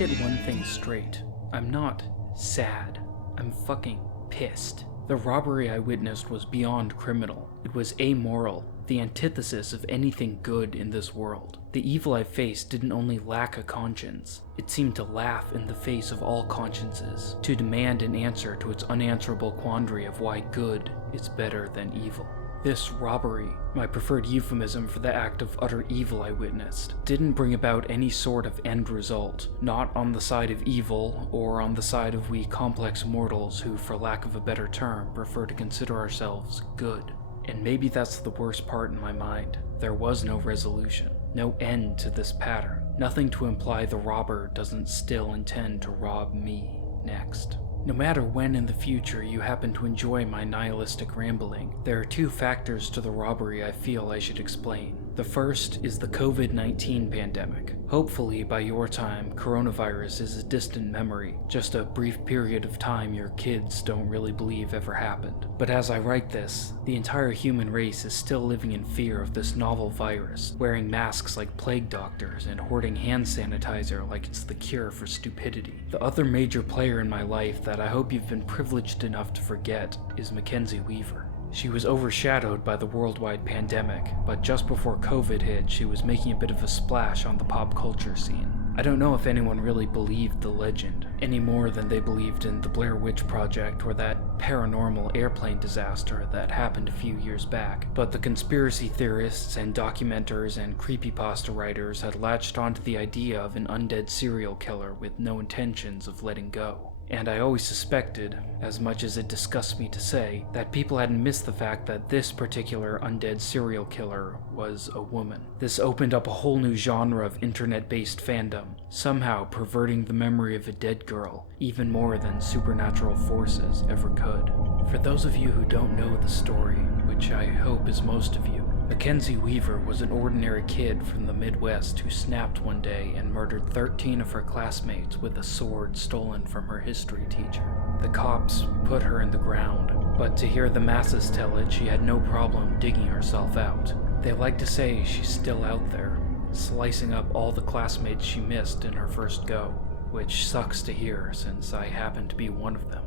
get one thing straight. I'm not sad. I'm fucking pissed. The robbery I witnessed was beyond criminal. It was amoral, the antithesis of anything good in this world. The evil I faced didn't only lack a conscience, it seemed to laugh in the face of all consciences, to demand an answer to its unanswerable quandary of why good is better than evil. This robbery, my preferred euphemism for the act of utter evil I witnessed, didn't bring about any sort of end result, not on the side of evil or on the side of we complex mortals who, for lack of a better term, prefer to consider ourselves good. And maybe that's the worst part in my mind. There was no resolution, no end to this pattern, nothing to imply the robber doesn't still intend to rob me next. No matter when in the future you happen to enjoy my nihilistic rambling, there are two factors to the robbery I feel I should explain. The first is the COVID-19 pandemic. Hopefully, by your time, coronavirus is a distant memory, just a brief period of time your kids don't really believe ever happened. But as I write this, the entire human race is still living in fear of this novel virus, wearing masks like plague doctors and hoarding hand sanitizer like it's the cure for stupidity. The other major player in my life that I hope you've been privileged enough to forget is Mackenzie Weaver. She was overshadowed by the worldwide pandemic, but just before COVID hit, she was making a bit of a splash on the pop culture scene. I don't know if anyone really believed the legend, any more than they believed in the Blair Witch Project or that paranormal airplane disaster that happened a few years back, but the conspiracy theorists and documenters and creepypasta writers had latched onto the idea of an undead serial killer with no intentions of letting go. And I always suspected, as much as it disgusts me to say, that people hadn't missed the fact that this particular undead serial killer was a woman. This opened up a whole new genre of internet-based fandom, somehow perverting the memory of a dead girl, even more than supernatural forces ever could. For those of you who don't know the story, which I hope is most of you, Mackenzie Weaver was an ordinary kid from the Midwest who snapped one day and murdered 13 of her classmates with a sword stolen from her history teacher. The cops put her in the ground, but to hear the masses tell it, she had no problem digging herself out. They like to say she's still out there, slicing up all the classmates she missed in her first go, which sucks to hear since I happen to be one of them.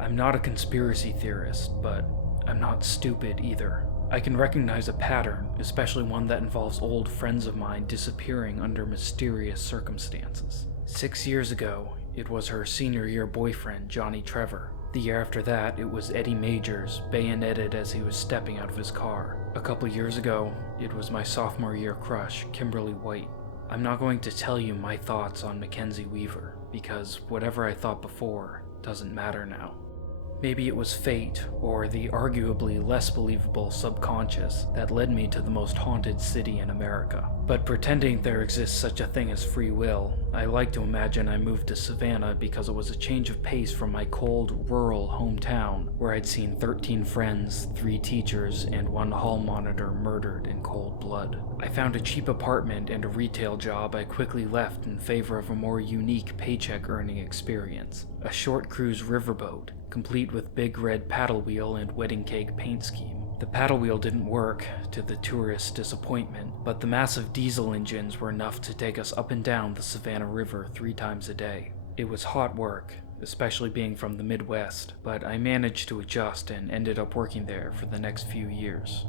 I'm not a conspiracy theorist, but I'm not stupid either. I can recognize a pattern, especially one that involves old friends of mine disappearing under mysterious circumstances. 6 years ago, it was her senior year boyfriend, Johnny Trevor. The year after that, it was Eddie Majors, bayoneted as he was stepping out of his car. A couple years ago, it was my sophomore year crush, Kimberly White. I'm not going to tell you my thoughts on Mackenzie Weaver, because whatever I thought before doesn't matter now. Maybe it was fate, or the arguably less believable subconscious, that led me to the most haunted city in America. But pretending there exists such a thing as free will, I like to imagine I moved to Savannah because it was a change of pace from my cold, rural hometown, where I'd seen 13 friends, 3 teachers, and 1 hall monitor murdered in cold blood. I found a cheap apartment and a retail job I quickly left in favor of a more unique paycheck-earning experience, a short cruise riverboat, complete with big red paddle wheel and wedding cake paint scheme. The paddle wheel didn't work, to the tourists' disappointment, but the massive diesel engines were enough to take us up and down the Savannah River 3 times a day. It was hot work, especially being from the Midwest, but I managed to adjust and ended up working there for the next few years.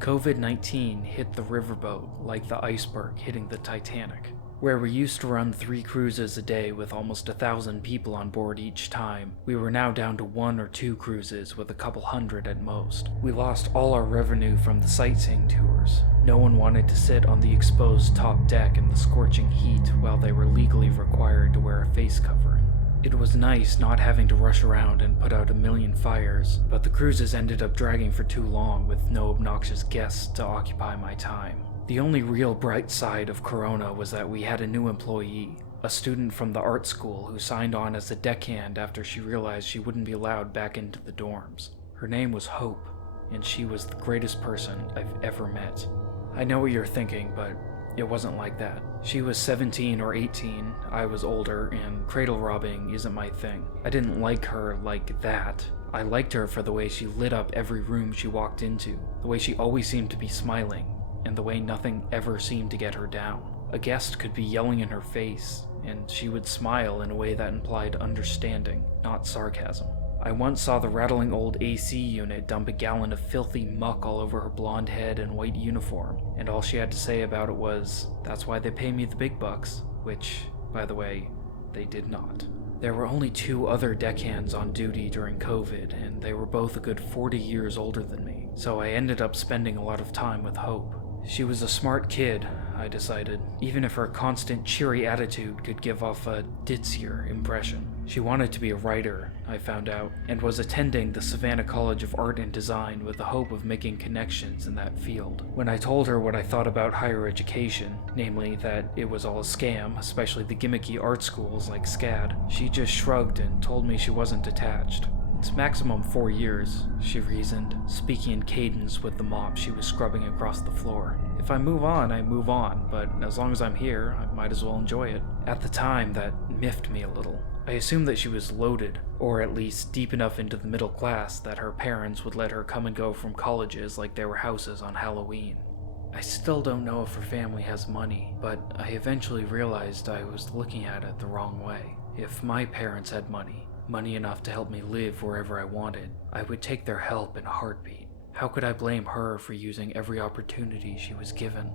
COVID-19 hit the riverboat like the iceberg hitting the Titanic. Where we used to run 3 cruises a day with almost 1,000 people on board each time, we were now down to 1 or 2 cruises with a couple hundred at most. We lost all our revenue from the sightseeing tours. No one wanted to sit on the exposed top deck in the scorching heat while they were legally required to wear a face covering. It was nice not having to rush around and put out a million fires, but the cruises ended up dragging for too long with no obnoxious guests to occupy my time. The only real bright side of Corona was that we had a new employee, a student from the art school who signed on as a deckhand after she realized she wouldn't be allowed back into the dorms. Her name was Hope, and she was the greatest person I've ever met. I know what you're thinking, but it wasn't like that. She was 17 or 18, I was older, and cradle robbing isn't my thing. I didn't like her like that. I liked her for the way she lit up every room she walked into, the way she always seemed to be smiling, and the way nothing ever seemed to get her down. A guest could be yelling in her face, and she would smile in a way that implied understanding, not sarcasm. I once saw the rattling old AC unit dump a gallon of filthy muck all over her blonde head and white uniform, and all she had to say about it was, "That's why they pay me the big bucks," which, by the way, they did not. There were only 2 other deckhands on duty during COVID, and they were both a good 40 years older than me, so I ended up spending a lot of time with Hope. She was a smart kid, I decided, even if her constant cheery attitude could give off a ditzier impression. She wanted to be a writer, I found out, and was attending the Savannah College of Art and Design with the hope of making connections in that field. When I told her what I thought about higher education, namely that it was all a scam, especially the gimmicky art schools like SCAD, she just shrugged and told me she wasn't attached. "It's maximum 4 years, she reasoned, speaking in cadence with the mop she was scrubbing across the floor. "If I move on, I move on, but as long as I'm here, I might as well enjoy it." At the time, that miffed me a little. I assumed that she was loaded, or at least deep enough into the middle class that her parents would let her come and go from colleges like they were houses on Halloween. I still don't know if her family has money, but I eventually realized I was looking at it the wrong way. If my parents had money enough to help me live wherever I wanted, I would take their help in a heartbeat. How could I blame her for using every opportunity she was given?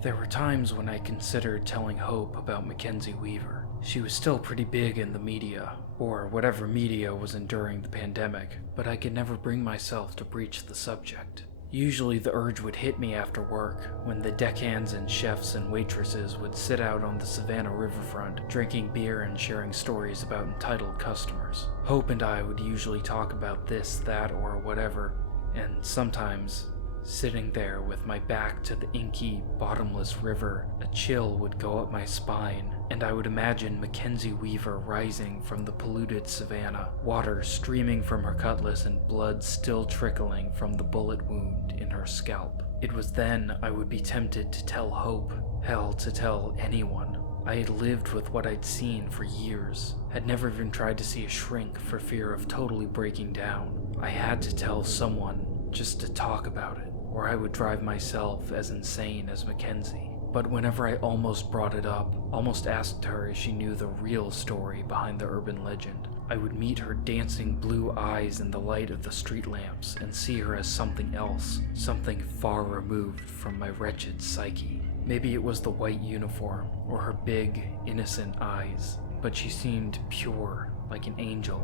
There were times when I considered telling Hope about Mackenzie Weaver. She was still pretty big in the media, or whatever media was enduring the pandemic, but I could never bring myself to breach the subject. Usually the urge would hit me after work, when the deckhands and chefs and waitresses would sit out on the Savannah riverfront, drinking beer and sharing stories about entitled customers. Hope and I would usually talk about this, that, or whatever, and sometimes, sitting there with my back to the inky, bottomless river, a chill would go up my spine, and I would imagine Mackenzie Weaver rising from the polluted Savannah, water streaming from her cutlass and blood still trickling from the bullet wound in her scalp. It was then I would be tempted to tell Hope, hell, to tell anyone. I had lived with what I'd seen for years, had never even tried to see a shrink for fear of totally breaking down. I had to tell someone, just to talk about it, or I would drive myself as insane as Mackenzie. But whenever I almost brought it up, almost asked her if she knew the real story behind the urban legend, I would meet her dancing blue eyes in the light of the street lamps and see her as something else, something far removed from my wretched psyche. Maybe it was the white uniform, or her big, innocent eyes, but she seemed pure, like an angel,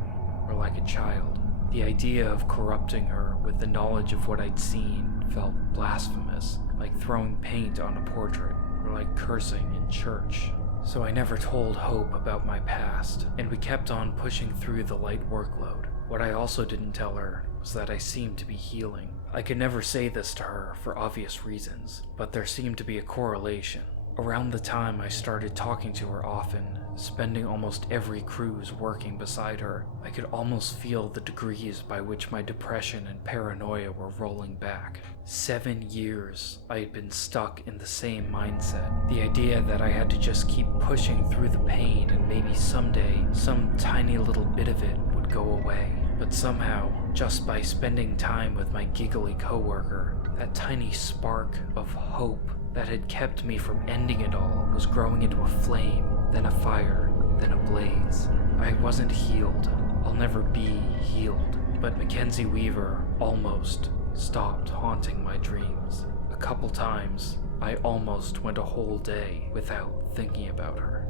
or like a child. The idea of corrupting her with the knowledge of what I'd seen felt blasphemous, like throwing paint on a portrait, or like cursing in church. So I never told Hope about my past, and we kept on pushing through the light workload. What I also didn't tell her was that I seemed to be healing. I could never say this to her for obvious reasons, but there seemed to be a correlation. Around the time I started talking to her often, spending almost every cruise working beside her, I could almost feel the degrees by which my depression and paranoia were rolling back. 7 years I had been stuck in the same mindset. The idea that I had to just keep pushing through the pain and maybe someday, some tiny little bit of it would go away. But somehow, just by spending time with my giggly coworker, that tiny spark of hope that had kept me from ending it all was growing into a flame, then a fire, then a blaze. I wasn't healed. I'll never be healed. But Mackenzie Weaver almost stopped haunting my dreams. A couple times, I almost went a whole day without thinking about her.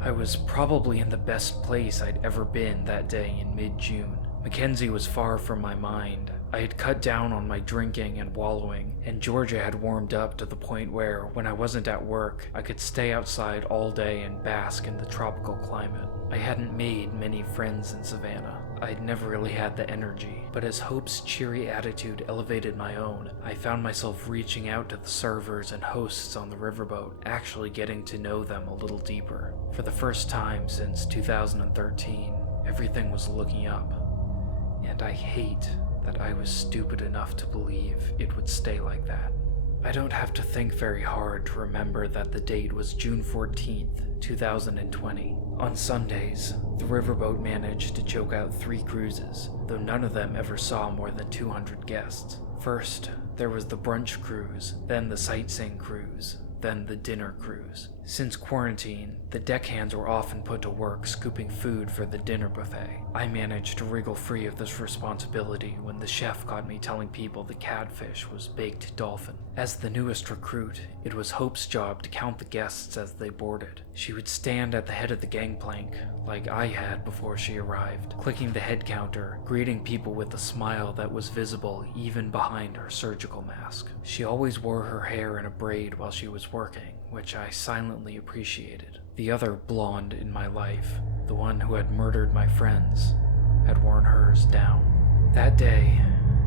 I was probably in the best place I'd ever been that day in mid-June. Mackenzie was far from my mind. I had cut down on my drinking and wallowing, and Georgia had warmed up to the point where, when I wasn't at work, I could stay outside all day and bask in the tropical climate. I hadn't made many friends in Savannah. I'd never really had the energy, but as Hope's cheery attitude elevated my own, I found myself reaching out to the servers and hosts on the riverboat, actually getting to know them a little deeper. For the first time since 2013, everything was looking up. And I hate that I was stupid enough to believe it would stay like that. I don't have to think very hard to remember that the date was June 14th, 2020. On Sundays, the riverboat managed to choke out 3 cruises, though none of them ever saw more than 200 guests. First, there was the brunch cruise, then the sightseeing cruise, than the dinner cruise. Since quarantine, the deckhands were often put to work scooping food for the dinner buffet. I managed to wriggle free of this responsibility when the chef caught me telling people the catfish was baked dolphin. As the newest recruit, it was Hope's job to count the guests as they boarded. She would stand at the head of the gangplank, like I had before she arrived, clicking the head counter, greeting people with a smile that was visible even behind her surgical mask. She always wore her hair in a braid while she was working, which I silently appreciated. The other blonde in my life, the one who had murdered my friends, had worn hers down. That day,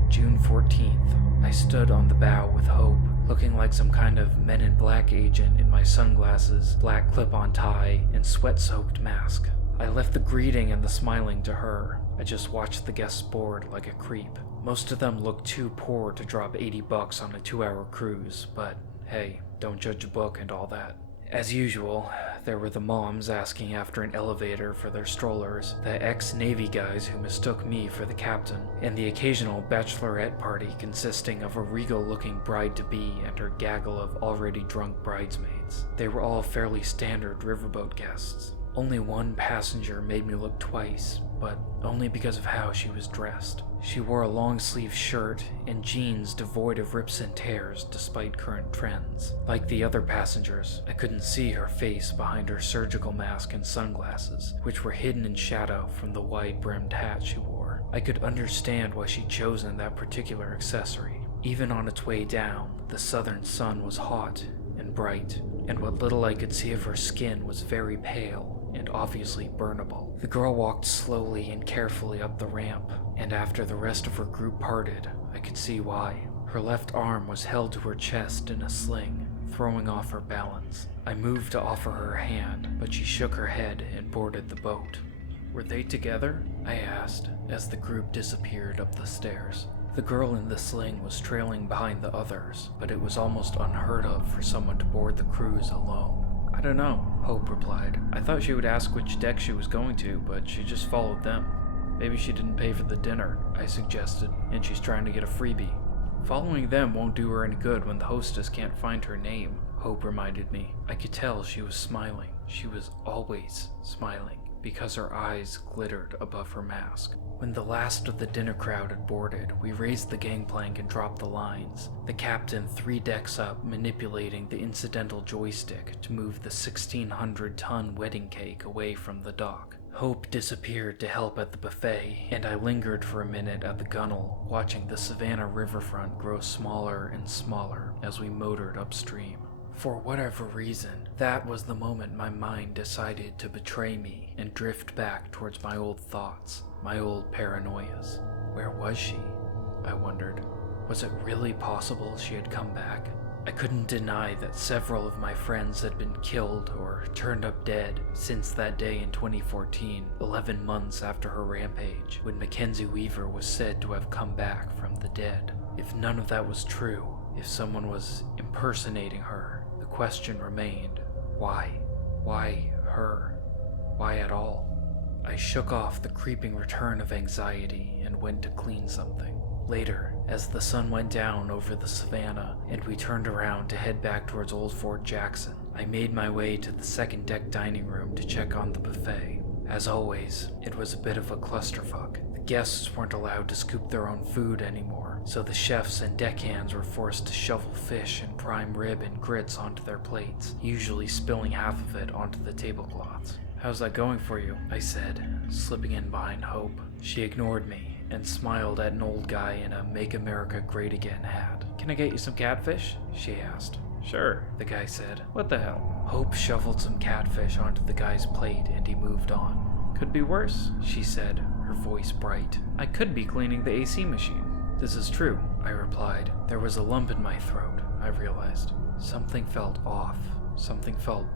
June 14th, I stood on the bow with Hope, looking like some kind of Men in Black agent in my sunglasses, black clip-on tie, and sweat-soaked mask. I left the greeting and the smiling to her. I just watched the guests board like a creep. Most of them looked too poor to drop $80 on a 2-hour cruise, but hey, don't judge a book and all that. As usual, there were the moms asking after an elevator for their strollers, the ex-Navy guys who mistook me for the captain, and the occasional bachelorette party consisting of a regal-looking bride-to-be and her gaggle of already drunk bridesmaids. They were all fairly standard riverboat guests. Only one passenger made me look twice, but only because of how she was dressed. She wore a long-sleeve shirt and jeans devoid of rips and tears despite current trends. Like the other passengers, I couldn't see her face behind her surgical mask and sunglasses, which were hidden in shadow from the wide-brimmed hat she wore. I could understand why she'd chosen that particular accessory. Even on its way down, the southern sun was hot and bright, and what little I could see of her skin was very pale and obviously burnable. The girl walked slowly and carefully up the ramp, and after the rest of her group parted, I could see why. Her left arm was held to her chest in a sling, throwing off her balance. I moved to offer her a hand, but she shook her head and boarded the boat. Were they together? I asked, as the group disappeared up the stairs. The girl in the sling was trailing behind the others, but it was almost unheard of for someone to board the cruise alone. I don't know, Hope replied. I thought she would ask which deck she was going to, but she just followed them. Maybe she didn't pay for the dinner, I suggested, and she's trying to get a freebie. Following them won't do her any good when the hostess can't find her name, Hope reminded me. I could tell she was smiling. She was always smiling, because her eyes glittered above her mask. When the last of the dinner crowd had boarded, we raised the gangplank and dropped the lines, the captain 3 decks up manipulating the incidental joystick to move the 1,600-ton wedding cake away from the dock. Hope disappeared to help at the buffet, and I lingered for a minute at the gunwale, watching the Savannah riverfront grow smaller and smaller as we motored upstream. For whatever reason, that was the moment my mind decided to betray me and drift back towards my old thoughts, my old paranoias. Where was she? I wondered. Was it really possible she had come back? I couldn't deny that several of my friends had been killed or turned up dead since that day in 2014, 11 months after her rampage, when Mackenzie Weaver was said to have come back from the dead. If none of that was true, if someone was impersonating her, the question remained, why? Why her? Why at all? I shook off the creeping return of anxiety and went to clean something. Later, as the sun went down over the Savannah and we turned around to head back towards Old Fort Jackson, I made my way to the second deck dining room to check on the buffet. As always, it was a bit of a clusterfuck. The guests weren't allowed to scoop their own food anymore, so the chefs and deckhands were forced to shovel fish and prime rib and grits onto their plates, usually spilling half of it onto the tablecloths. "How's that going for you?" I said, slipping in behind Hope. She ignored me and smiled at an old guy in a Make America Great Again hat. "Can I get you some catfish?" she asked. "Sure," the guy said. "What the hell?" Hope shoveled some catfish onto the guy's plate and he moved on. "Could be worse," she said, her voice bright. "I could be cleaning the AC machine." "This is true," I replied. There was a lump in my throat, I realized. Something felt off. Something felt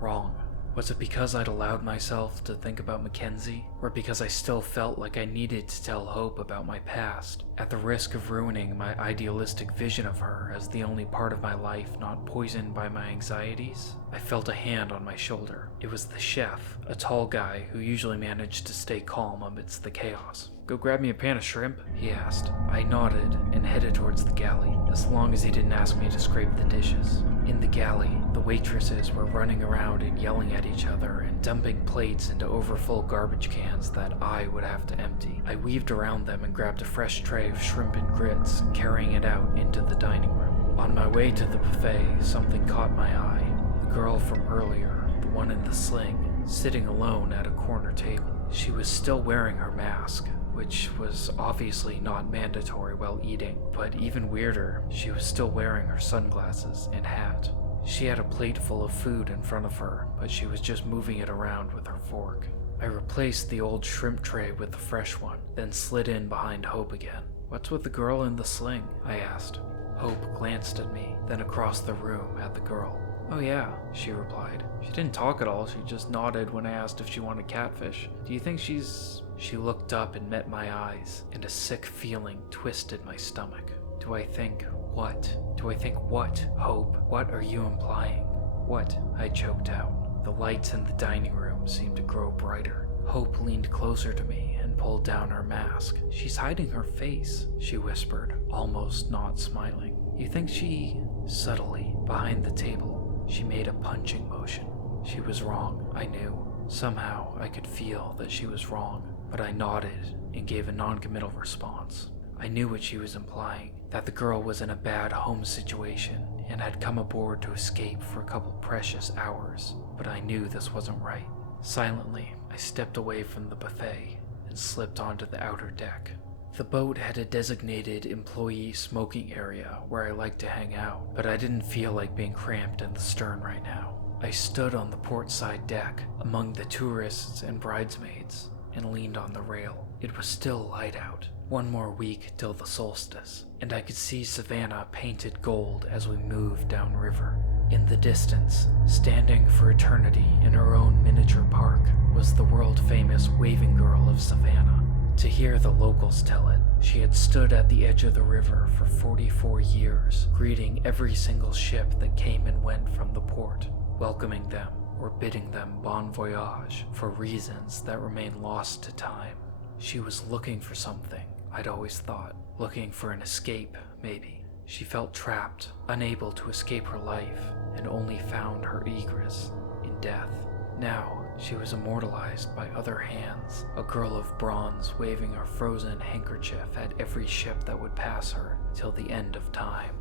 wrong. Was it because I'd allowed myself to think about Mackenzie? Or because I still felt like I needed to tell Hope about my past At the risk of ruining my idealistic vision of her as the only part of my life not poisoned by my anxieties, I felt a hand on my shoulder. It was the chef, a tall guy who usually managed to stay calm amidst the chaos. "Go grab me a pan of shrimp?" he asked. I nodded and headed towards the galley, as long as he didn't ask me to scrape the dishes. In the galley, the waitresses were running around and yelling at each other and dumping plates into overfull garbage cans that I would have to empty. I weaved around them and grabbed a fresh tray of shrimp and grits, carrying it out into the dining room. On my way to the buffet, something caught my eye. The girl from earlier, the one in the sling, sitting alone at a corner table. She was still wearing her mask, which was obviously not mandatory while eating, but even weirder, she was still wearing her sunglasses and hat. She had a plate full of food in front of her, but she was just moving it around with her fork. I replaced the old shrimp tray with the fresh one, then slid in behind Hope again. "What's with the girl in the sling?" I asked. Hope glanced at me, then across the room at the girl. "Oh yeah," she replied. "She didn't talk at all, she just nodded when I asked if she wanted catfish. Do you think she's..." She looked up and met my eyes, and a sick feeling twisted my stomach. Do I think what? Do I think what, Hope? What are you implying? What? I choked out. The lights in the dining room seemed to grow brighter. Hope leaned closer to me and pulled down her mask. "She's hiding her face," she whispered, almost not smiling. "You think she..." Subtly, behind the table, she made a punching motion. She was wrong, I knew. Somehow, I could feel that she was wrong, but I nodded and gave a non-committal response. I knew what she was implying, that the girl was in a bad home situation and had come aboard to escape for a couple precious hours, but I knew this wasn't right. Silently, I stepped away from the buffet and slipped onto the outer deck. The boat had a designated employee smoking area where I liked to hang out, but I didn't feel like being cramped in the stern right now. I stood on the port side deck among the tourists and bridesmaids and leaned on the rail. It was still light out, one more week till the solstice, and I could see Savannah painted gold as we moved downriver. In the distance, standing for eternity in her own miniature park, was the world-famous waving girl of Savannah. To hear the locals tell it, she had stood at the edge of the river for 44 years, greeting every single ship that came and went from the port, welcoming them or bidding them bon voyage for reasons that remain lost to time. She was looking for something, I'd always thought, looking for an escape, maybe. She felt trapped, unable to escape her life, and only found her egress in death. Now, she was immortalized by other hands, a girl of bronze waving her frozen handkerchief at every ship that would pass her till the end of time.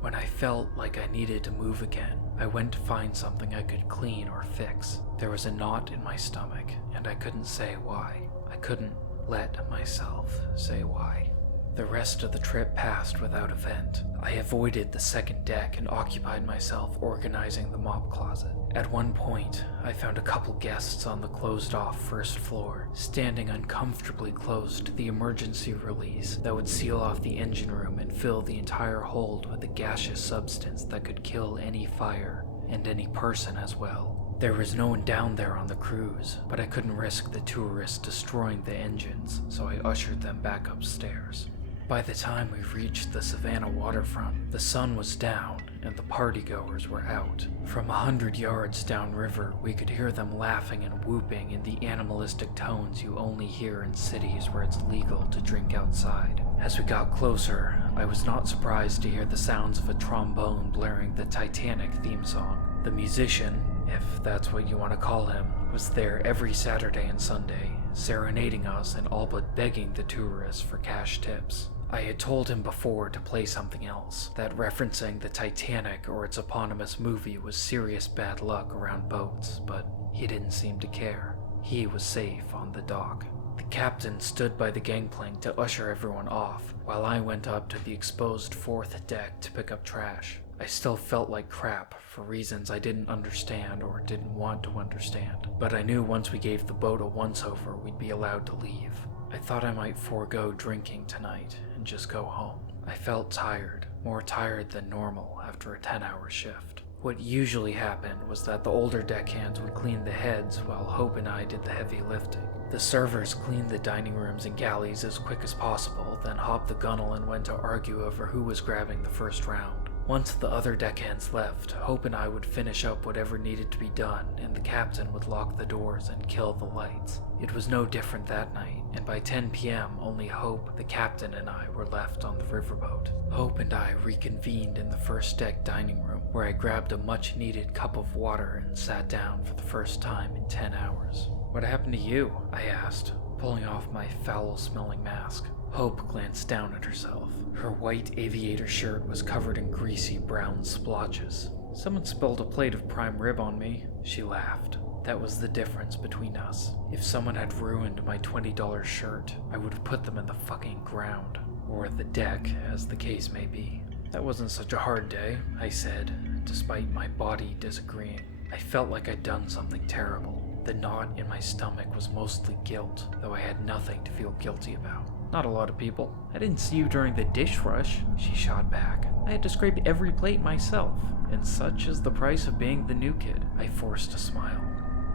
When I felt like I needed to move again, I went to find something I could clean or fix. There was a knot in my stomach, and I couldn't say why. I couldn't let myself say why. The rest of the trip passed without event. I avoided the second deck and occupied myself organizing the mop closet. At one point, I found a couple guests on the closed-off first floor, standing uncomfortably close to the emergency release that would seal off the engine room and fill the entire hold with a gaseous substance that could kill any fire, and any person as well. There was no one down there on the cruise, but I couldn't risk the tourists destroying the engines, so I ushered them back upstairs. By the time we reached the Savannah waterfront, the sun was down and the partygoers were out. From 100 yards downriver, we could hear them laughing and whooping in the animalistic tones you only hear in cities where it's legal to drink outside. As we got closer, I was not surprised to hear the sounds of a trombone blaring the Titanic theme song. The musician, if that's what you want to call him, was there every Saturday and Sunday, serenading us and all but begging the tourists for cash tips. I had told him before to play something else, that referencing the Titanic or its eponymous movie was serious bad luck around boats, but he didn't seem to care. He was safe on the dock. The captain stood by the gangplank to usher everyone off, while I went up to the exposed fourth deck to pick up trash. I still felt like crap for reasons I didn't understand or didn't want to understand, but I knew once we gave the boat a once-over, we'd be allowed to leave. I thought I might forego drinking tonight and just go home. I felt tired, more tired than normal after a 10-hour shift. What usually happened was that the older deckhands would clean the heads while Hope and I did the heavy lifting. The servers cleaned the dining rooms and galleys as quick as possible, then hopped the gunnel and went to argue over who was grabbing the first round. Once the other deckhands left, Hope and I would finish up whatever needed to be done, and the captain would lock the doors and kill the lights. It was no different that night, and by 10 p.m. only Hope, the captain, and I were left on the riverboat. Hope and I reconvened in the first deck dining room, where I grabbed a much-needed cup of water and sat down for the first time in 10 hours. "What happened to you?" I asked, pulling off my foul-smelling mask. Hope glanced down at herself. Her white aviator shirt was covered in greasy brown splotches. "Someone spilled a plate of prime rib on me," she laughed. That was the difference between us. If someone had ruined my $20 shirt, I would have put them in the fucking ground. Or the deck, as the case may be. "That wasn't such a hard day," I said, despite my body disagreeing. I felt like I'd done something terrible. The knot in my stomach was mostly guilt, though I had nothing to feel guilty about. "Not a lot of people. I didn't see you during the dish rush," she shot back. "I had to scrape every plate myself, and such is the price of being the new kid." I forced a smile.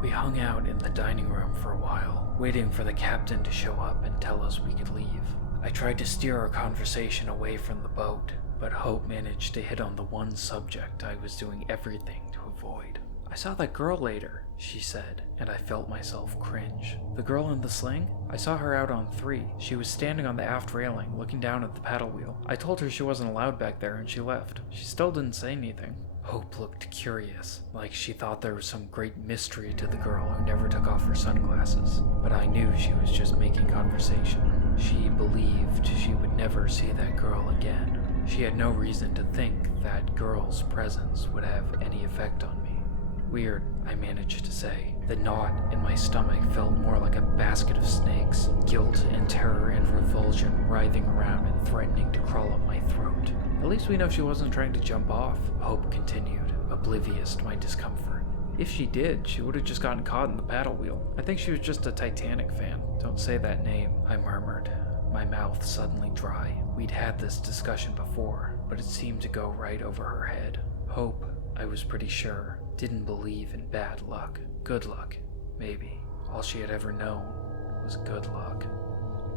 We hung out in the dining room for a while, waiting for the captain to show up and tell us we could leave. I tried to steer our conversation away from the boat, but Hope managed to hit on the one subject I was doing everything to avoid. "I saw that girl later," she said, and I felt myself cringe. "The girl in the sling? I saw her out on 3. She was standing on the aft railing, looking down at the paddle wheel. I told her she wasn't allowed back there and she left. She still didn't say anything." Hope looked curious, like she thought there was some great mystery to the girl who never took off her sunglasses. But I knew she was just making conversation. She believed she would never see that girl again. She had no reason to think that girl's presence would have any effect on me. "Weird," I managed to say. The knot in my stomach felt more like a basket of snakes, guilt and terror and revulsion writhing around and threatening to crawl up my throat. "At least we know she wasn't trying to jump off," Hope continued, oblivious to my discomfort. "If she did, she would have just gotten caught in the paddle wheel. I think she was just a Titanic fan." "Don't say that name," I murmured, my mouth suddenly dry. We'd had this discussion before, but it seemed to go right over her head. Hope, I was pretty sure, didn't believe in bad luck. Good luck, maybe. All she had ever known was good luck.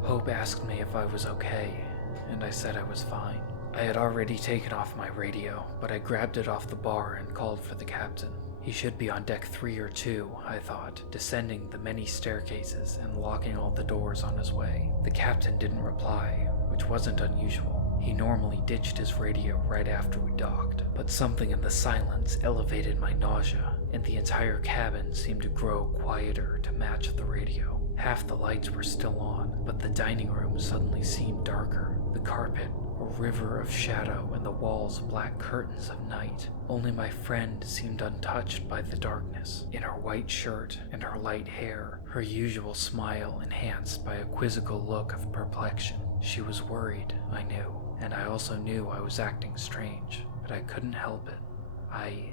Hope asked me if I was okay, and I said I was fine. I had already taken off my radio, but I grabbed it off the bar and called for the captain. He should be on deck 3 or 2, I thought, descending the many staircases and locking all the doors on his way. The captain didn't reply, which wasn't unusual. He normally ditched his radio right after we docked, but something in the silence elevated my nausea, and the entire cabin seemed to grow quieter to match the radio. Half the lights were still on, but the dining room suddenly seemed darker. The carpet, a river of shadow, and the walls black curtains of night. Only my friend seemed untouched by the darkness. In her white shirt and her light hair, her usual smile enhanced by a quizzical look of perplexion. She was worried, I knew, and I also knew I was acting strange, but I couldn't help it. I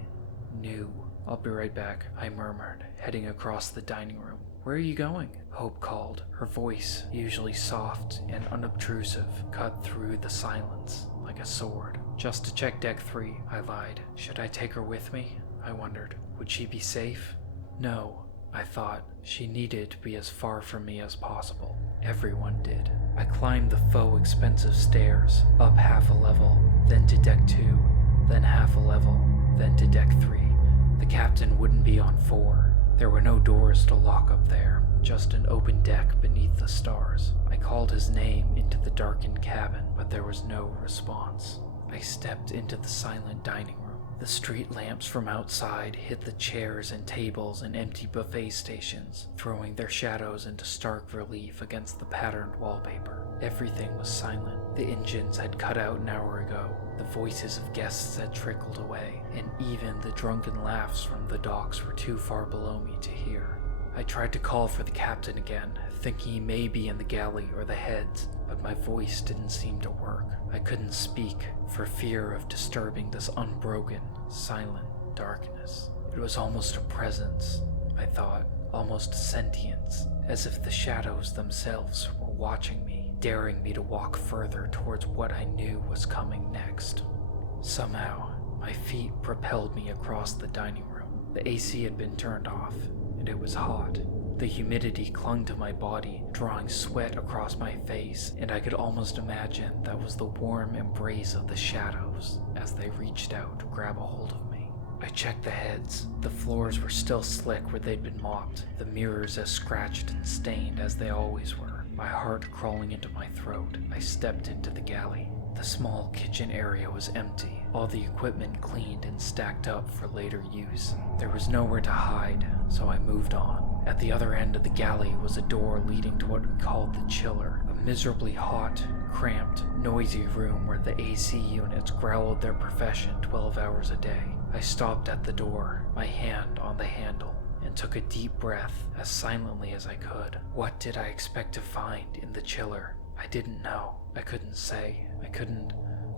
knew. "I'll be right back," I murmured, heading across the dining room. "Where are you going?" Hope called. Her voice, usually soft and unobtrusive, cut through the silence like a sword. "Just to check deck 3, I lied. Should I take her with me? I wondered. Would she be safe? No, I thought. She needed to be as far from me as possible. Everyone did. I climbed the faux expensive stairs, up half a level, then to deck 2, then half a level, then to deck 3. The captain wouldn't be on 4. There were no doors to lock up there, just an open deck beneath the stars. I called his name into the darkened cabin, but there was no response. I stepped into the silent dining room. The street lamps from outside hit the chairs and tables and empty buffet stations, throwing their shadows into stark relief against the patterned wallpaper. Everything was silent. The engines had cut out an hour ago. The voices of guests had trickled away, and even the drunken laughs from the docks were too far below me to hear. I tried to call for the captain again, thinking he may be in the galley or the heads, but my voice didn't seem to work. I couldn't speak for fear of disturbing this unbroken, silent darkness. It was almost a presence, I thought, almost sentience, as if the shadows themselves were watching me, daring me to walk further towards what I knew was coming next. Somehow, My feet propelled me across the dining room. The AC had been turned off, and it was hot. The humidity clung to my body, drawing sweat across my face, and I could almost imagine that was the warm embrace of the shadows as they reached out to grab a hold of me. I checked the heads. The floors were still slick where they'd been mopped, the mirrors as scratched and stained as they always were. My heart crawling into my throat, I stepped into the galley. The small kitchen area was empty, all the equipment cleaned and stacked up for later use. There was nowhere to hide, so I moved on. At the other end of the galley was a door leading to what we called the chiller, a miserably hot, cramped, noisy room where the AC units growled their profession 12 hours a day. I stopped at the door, my hand on the handle, and took a deep breath as silently as I could. What did I expect to find in the chiller? I didn't know. I couldn't say. I couldn't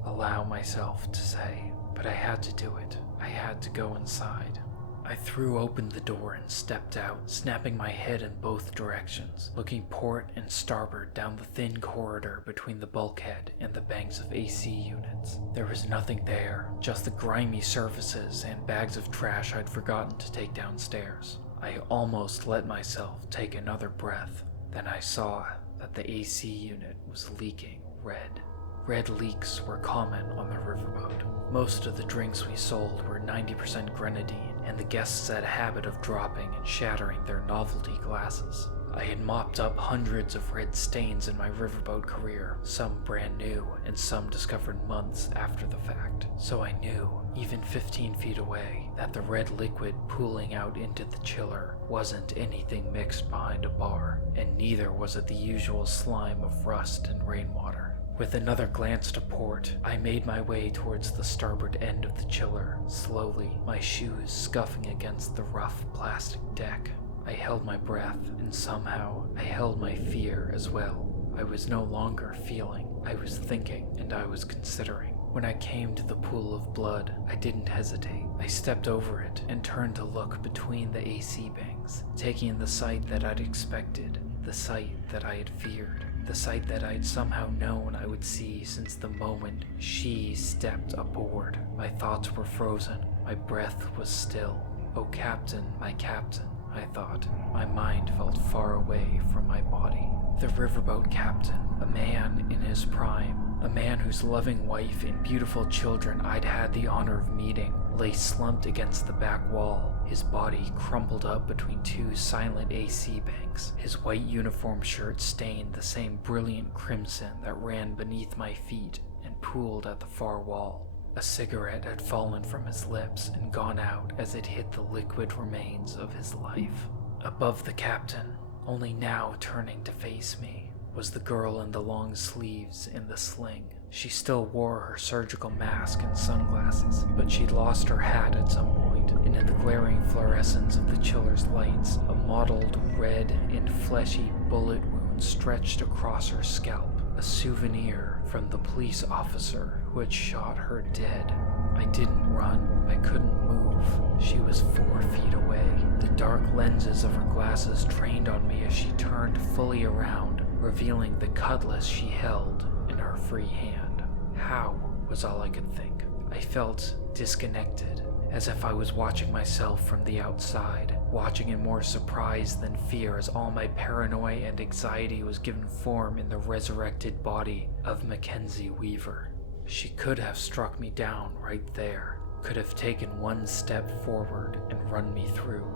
allow myself to say. But I had to do it. I had to go inside. I threw open the door and stepped out, snapping my head in both directions, looking port and starboard down the thin corridor between the bulkhead and the banks of AC units. There was nothing there, just the grimy surfaces and bags of trash I'd forgotten to take downstairs. I almost let myself take another breath. Then I saw that the AC unit was leaking red. Red leaks were common on the riverboat. Most of the drinks we sold were 90% grenadine, and the guests had a habit of dropping and shattering their novelty glasses. I had mopped up hundreds of red stains in my riverboat career, some brand new and some discovered months after the fact. So I knew, even 15 feet away, that the red liquid pooling out into the chiller wasn't anything mixed behind a bar, and neither was it the usual slime of rust and rainwater. With another glance to port, I made my way towards the starboard end of the chiller, slowly, my shoes scuffing against the rough plastic deck. I held my breath, and somehow I held my fear as well. I was no longer feeling, I was thinking, and I was considering. When I came to the pool of blood, I didn't hesitate. I stepped over it and turned to look between the AC banks, taking in the sight that I'd expected, the sight that I had feared. The sight that I'd somehow known I would see since the moment she stepped aboard. My thoughts were frozen. My breath was still. "Oh, Captain, my Captain," I thought. My mind felt far away from my body. The riverboat captain, a man in his prime, a man whose loving wife and beautiful children I'd had the honor of meeting, lay slumped against the back wall, his body crumpled up between two silent AC banks, his white uniform shirt stained the same brilliant crimson that ran beneath my feet and pooled at the far wall. A cigarette had fallen from his lips and gone out as it hit the liquid remains of his life. Above the captain, only now turning to face me, was the girl in the long sleeves in the sling. She still wore her surgical mask and sunglasses, but she'd lost her hat at some point, and in the glaring fluorescence of the chiller's lights, a mottled red and fleshy bullet wound stretched across her scalp, a souvenir from the police officer who had shot her dead. I didn't run. I couldn't move. She was 4 feet away. The dark lenses of her glasses trained on me as she turned fully around, revealing the cutlass she held in her free hand. How was all I could think. I felt disconnected, as if I was watching myself from the outside, watching in more surprise than fear as all my paranoia and anxiety was given form in the resurrected body of Mackenzie Weaver. She could have struck me down right there, could have taken one step forward and run me through,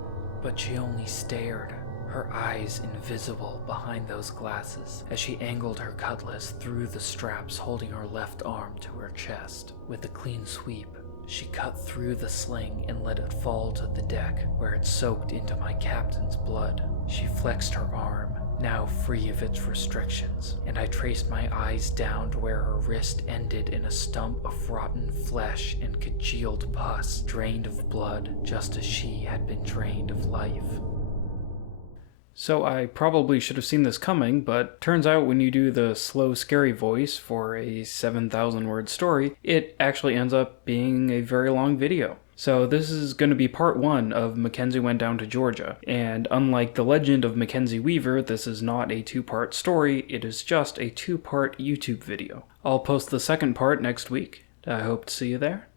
but she only stared, her eyes invisible behind those glasses, as she angled her cutlass through the straps holding her left arm to her chest. With a clean sweep, she cut through the sling and let it fall to the deck, where it soaked into my captain's blood. She flexed her arm, now free of its restrictions, and I traced my eyes down to where her wrist ended in a stump of rotten flesh and congealed pus, drained of blood, just as she had been drained of life. So I probably should have seen this coming, but turns out when you do the slow, scary voice for a 7,000-word story, it actually ends up being a very long video. So this is going to be part 1 of Mackenzie Went Down to Georgia, and unlike the legend of Mackenzie Weaver, this is not a 2-part story, it is just a 2-part YouTube video. I'll post the second part next week. I hope to see you there.